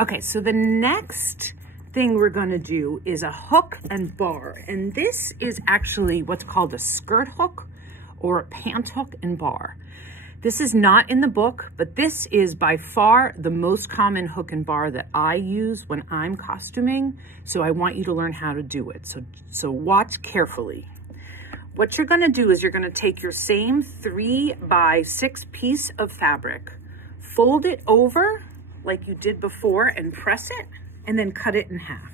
Okay, so the next thing we're going to do is a hook and bar. And this is actually what's called a skirt hook or a pant hook and bar. This is not in the book, but this is by far the most common hook and bar that I use when I'm costuming. So I want you to learn how to do it. So watch carefully. What you're going to do is you're going to take your same 3x6 piece of fabric, fold it over like you did before and press it, and then cut it in half.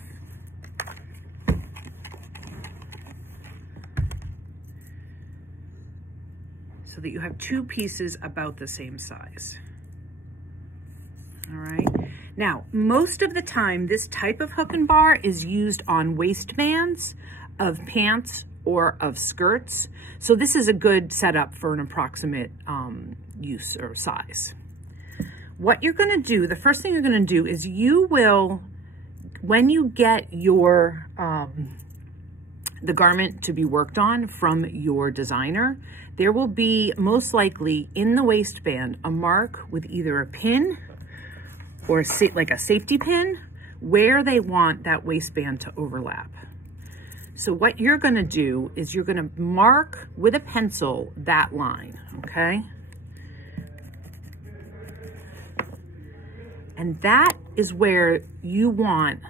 So that you have two pieces about the same size. All right. Now, most of the time, this type of hook and bar is used on waistbands of pants or of skirts. So this is a good setup for an approximate use or size. What you're going to do, the first thing you're going to do is you will, when you get your the garment to be worked on from your designer, there will be most likely in the waistband a mark with either a pin or like a safety pin where they want that waistband to overlap. So what you're going to do is you're going to mark with a pencil that line, okay? And that is where you want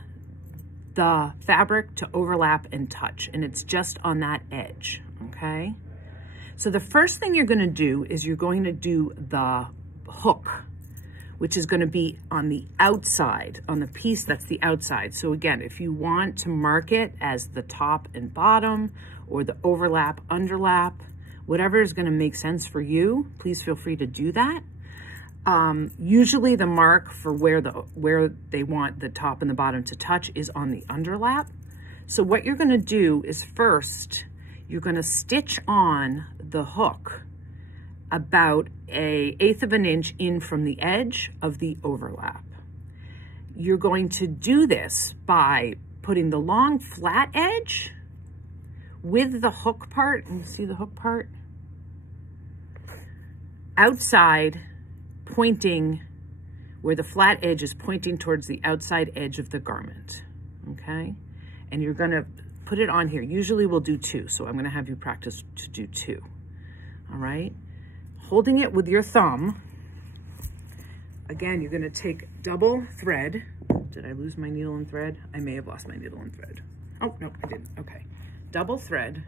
the fabric to overlap and touch, and it's just on that edge, okay? So the first thing you're going to do is you're going to do the hook, which is going to be on the outside, on the piece that's the outside. So again, if you want to mark it as the top and bottom or the overlap, underlap, whatever is going to make sense for you, please feel free to do that. Usually the mark for where they want the top and the bottom to touch is on the underlap. So what you're going to do is first, you're going to stitch on the hook about 1/8 of an inch in from the edge of the overlap. You're going to do this by putting the long flat edge with the hook part, and you see the hook part, outside, pointing where the flat edge is pointing towards the outside edge of the garment, okay? And you're gonna put it on here. Usually we'll do 2, so I'm gonna have you practice to do 2, all right? Holding it with your thumb, again, you're gonna take double thread. Did I lose my needle and thread? I may have lost my needle and thread. Oh, no, I didn't, okay. Double thread.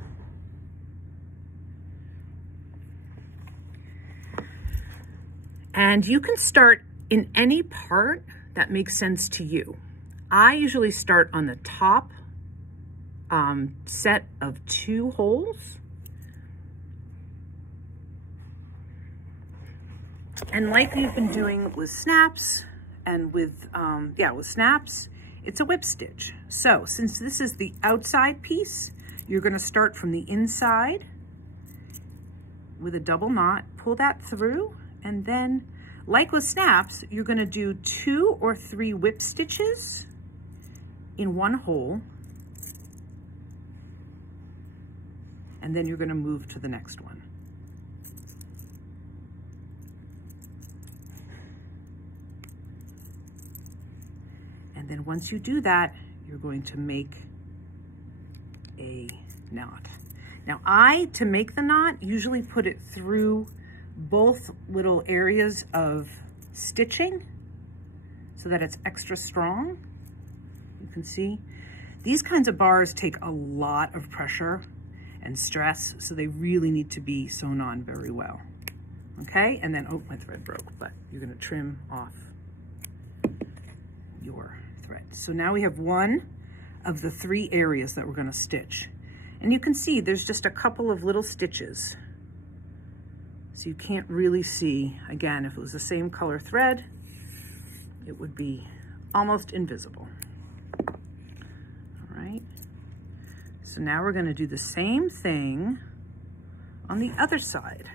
And you can start in any part that makes sense to you. I usually start on the top set of 2 holes. And like we've been doing with snaps and with snaps, it's a whip stitch. So since this is the outside piece, you're gonna start from the inside with a double knot, pull that through, and then, like with snaps, you're gonna do 2 or 3 whip stitches in one hole, and then you're gonna move to the next one. And then once you do that, you're going to make a knot. Now to make the knot, usually put it through both little areas of stitching so that it's extra strong. You can see these kinds of bars take a lot of pressure and stress, so they really need to be sewn on very well. Okay, and then, oh, my thread broke, but you're gonna trim off your thread. So now we have one of the 3 areas that we're gonna stitch. And you can see there's just a couple of little stitches. So you can't really see, again, if it was the same color thread, it would be almost invisible. All right. So now we're gonna do the same thing on the other side.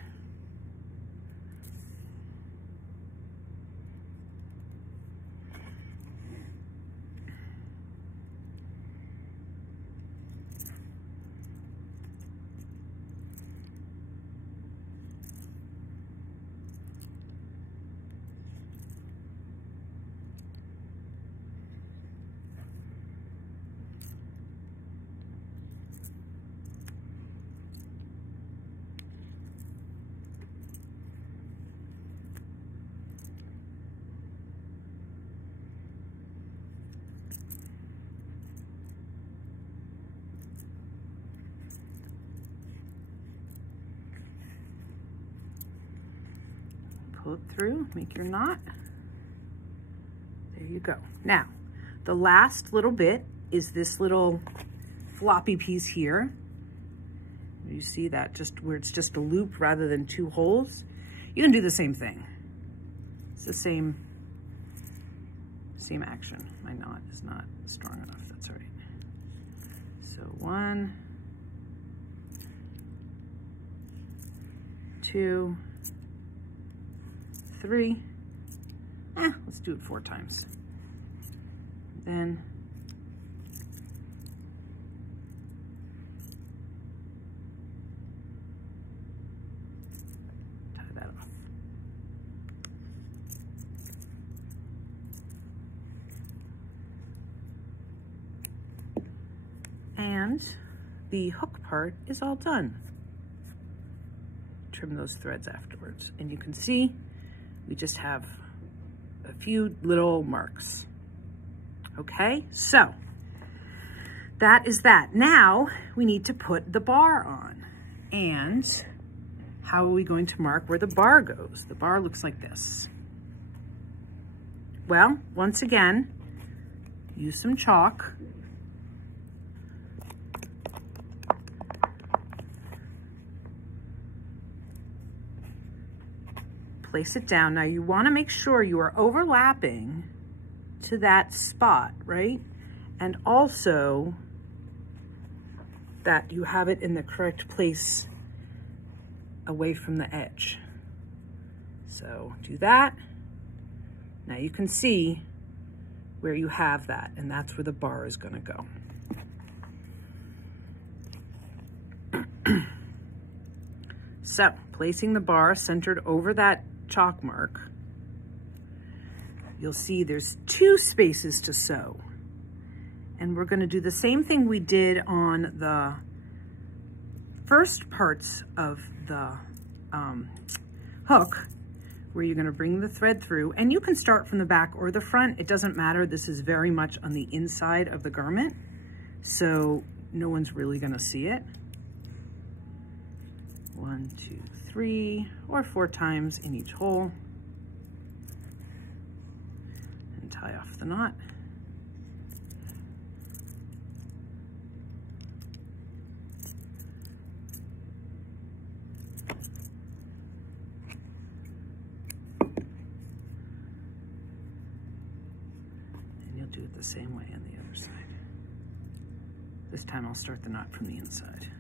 pull it through, make your knot. There you go. Now, the last little bit is this little floppy piece here. You see that, just where it's just a loop rather than two holes? You can do the same thing. It's the same action. My knot is not strong enough, that's all right. So 1, 2, 3. Let's do it 4 times. Then tie that off. And the hook part is all done. Trim those threads afterwards. And you can see we just have a few little marks. Okay, so that is that. Now we need to put the bar on. And how are we going to mark where the bar goes? The bar looks like this. Well, once again, use some chalk. Place it down. Now you want to make sure you are overlapping to that spot, right? And also that you have it in the correct place away from the edge. So do that. Now you can see where you have that, and that's where the bar is going to go. So placing the bar centered over that chalk mark, you'll see there's 2 spaces to sew. And we're going to do the same thing we did on the first parts of the hook, where you're going to bring the thread through, and you can start from the back or the front. It doesn't matter. This is very much on the inside of the garment, so no one's really going to see it. 1, 2, 3, or 4 times in each hole, and tie off the knot. And you'll do it the same way on the other side. This time I'll start the knot from the inside.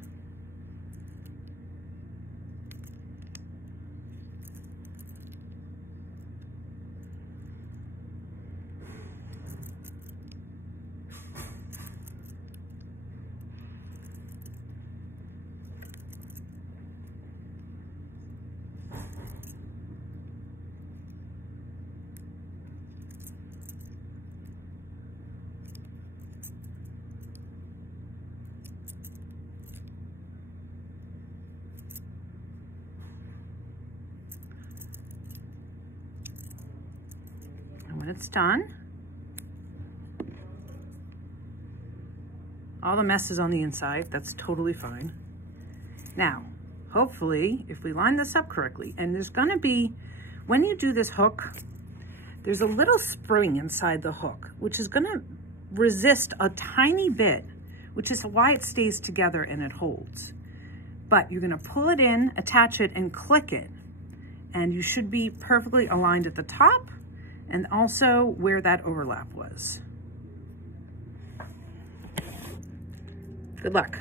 When it's done, all the mess is on the inside. That's totally fine. Now, hopefully, if we line this up correctly, and there's going to be, when you do this hook, there's a little spring inside the hook, which is going to resist a tiny bit, which is why it stays together and it holds. But you're going to pull it in, attach it, and click it. And you should be perfectly aligned at the top and also where that overlap was. Good luck.